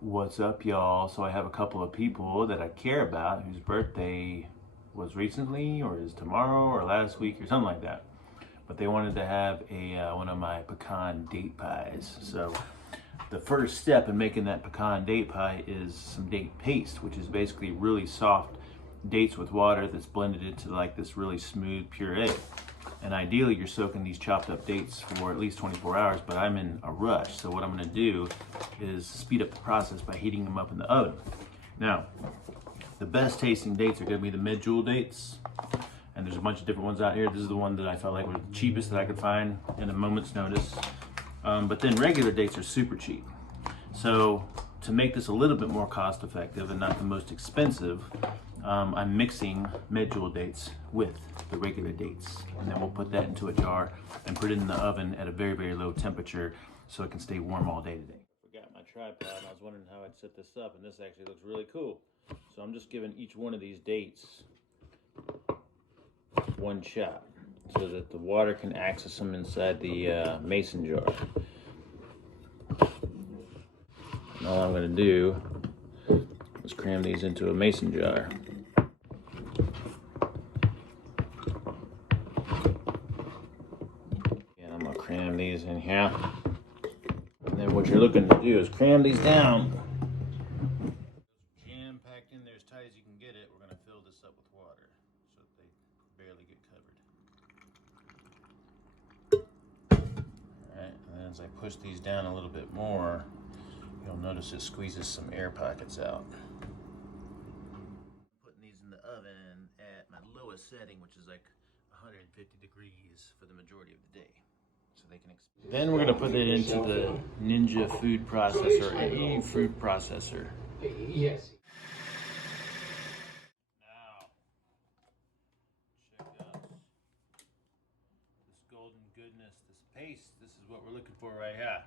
What's up, y'all? So I have a couple of people that I care about whose birthday was recently or is tomorrow or last week or something like that. But they wanted to have one of my pecan date pies. So the first step in making that pecan date pie is some date paste, which is basically really soft dates with water that's blended into like this really smooth puree. And ideally you're soaking these chopped up dates for at least 24 hours, but I'm in a rush. So what I'm gonna do is speed up the process by heating them up in the oven. Now, the best tasting dates are gonna be the Medjool dates. And there's a bunch of different ones out here. This is the one that I felt like was the cheapest that I could find in a moment's notice. But then regular dates are super cheap. So to make this a little bit more cost effective and not the most expensive, I'm mixing Medjool dates with the regular dates. And then we'll put that into a jar and put it in the oven at a very, very low temperature so it can stay warm all day today. I forgot my tripod and I was wondering how I'd set this up, and this actually looks really cool. So I'm just giving each one of these dates one shot so that the water can access them inside the mason jar. And all I'm going to do is cram these into a mason jar. And I'm going to cram these in here. And then what you're looking to do is cram these down. Jam packed in there as tight as you can get it. We're going to fill this up with water so that they barely get covered. Alright, and then as I push these down a little bit more, you'll notice it squeezes some air pockets out. Putting these in the oven at my lowest setting, which is like 150 degrees for the majority of the day. So they can then we're going to put it into the Ninja food processor, or any food processor. Yes. Now, check out this golden goodness, this paste. This is what we're looking for right here.